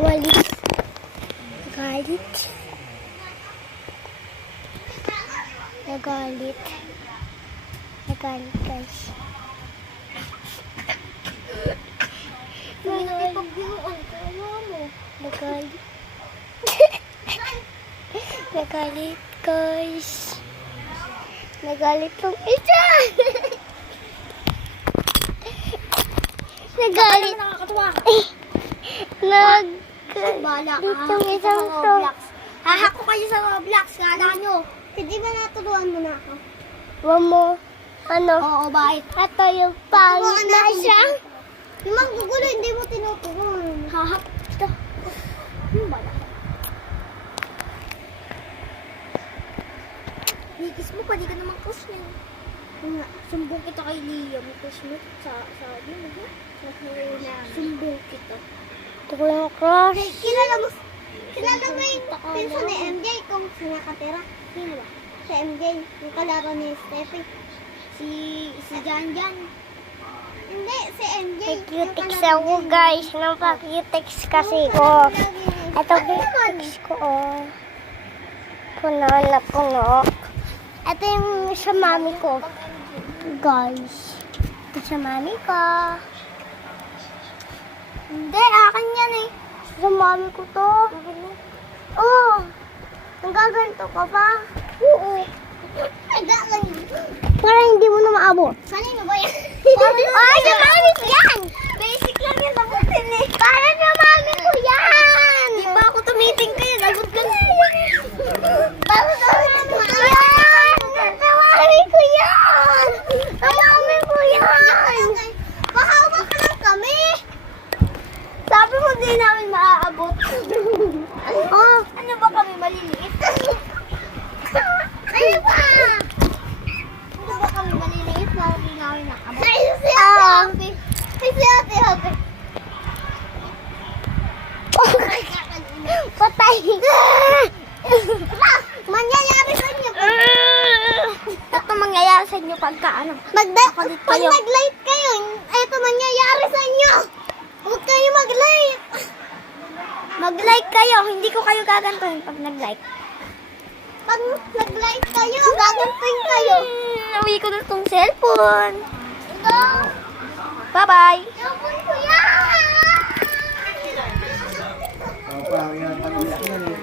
Walis. Galit. Nagalit. Nagalit, guys. Nagalit. Nagalit, guys. Nagalit yung isa. Nagalit. Nagalit yung isang to. Hahak ko kayo sa Roblox. Kala nyo. Hindi ba naturuan mo na ako? Huwag mo. Ano? Oo, bakit? Ito yung pangit na siya. Yung manggugulo, hindi mo tinuturuan. Hahak. Ito. Ano ba na? Nikis mo, pwede ka naman crush na yun. Sumbong kita kay Liam. Crush mo sa yun. Sumbong kita. Ito ko yung crush. Hey, kilala mo yung pinsan ni MJ kung saan nakatira? Sino ba? Si MJ, yung kalaro ni Steffi. Si Jan Jan. Hindi, si MJ. May cutex ako, guys. Nampa-cutex kasi ko. Ito cutex ko, oh. Puno na puno. Ito yung sa mami ko. Guys. Ito sa mami ko. Hindi, akin yan eh. Sa mami ko to. Oh. Nagaganto ka pa? Oo. Ay, galang. Para hindi mo na maabot. Kanino ba yan? Ay, sa mami ko yan! Basic lang yan, nabutin eh. Para sa mami ko yan! Di ba ako tumiting kayo? Lagot ka na. Para sa mami ko yan! Sa mami ko yan! Sa mami ko yan! Mahawak ka lang kami. Sabi mo di namin maaabot. Oh, ano ba kami maliliit? Ano ba? Ano ba kami maliliit? Para di namin nakabot. Ay, si Ate Happy. Ay, si Ate Happy. Patay. Mangyayari sa inyo. Ito mangyayari sa inyo pagka ano. Pag nag-light kayo, ito mangyayari sa inyo. Huwag kayo mag-light. Mag-like kayo. Hindi ko kayo gagantuhin pag nag-like. Pag nag-light kayo, gagantuin kayo. Uwi ko na itong cellphone. Ito. Bye-bye. Yapon ko yan. Apa yang tak boleh